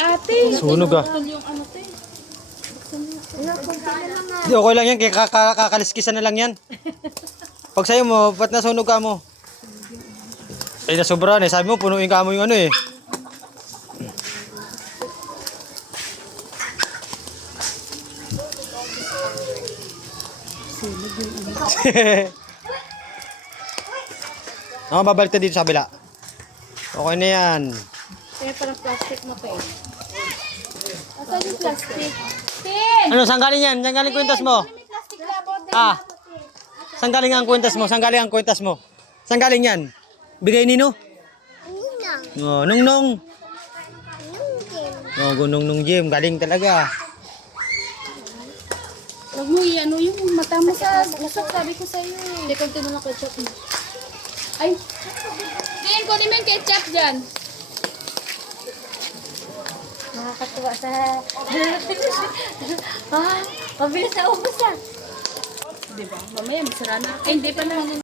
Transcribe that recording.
ate. Sunog ah. Yung ano, te. Di, okay lang yan. Kaya kaka- kakaliskisan na lang yan. Pag sa'yo mo, ba't nasunog ka mo? Eh, nasobrahan eh. Sabi mo, punuin ka mo yung ano eh. Ako, babalik tayo dito sa kabila. Okay na yan. Kaya parang plastic mo, te. Asan yung plastic? Tin! Ano, saan galing yan? Saan galing kwintas mo? May plastic labot. Ah. Saan galing ang kwintas mo? Saan galing ang kwintas mo? Saan galing yan? Bigay nino? Oh, nung nung. Oh, gunong nung Jim, galing talaga. Huwag mo i-ano yung mata mo sa lasok. Sabi ko sa'yo eh. Hindi, konti mo na ketchup mo. Ay! Tin, kunin mo yung ketchup dyan. Nakakatuwa sa... ah, mabilis na ubos ah. Diba? Mamaya, masara na. Ay, hindi pa naman.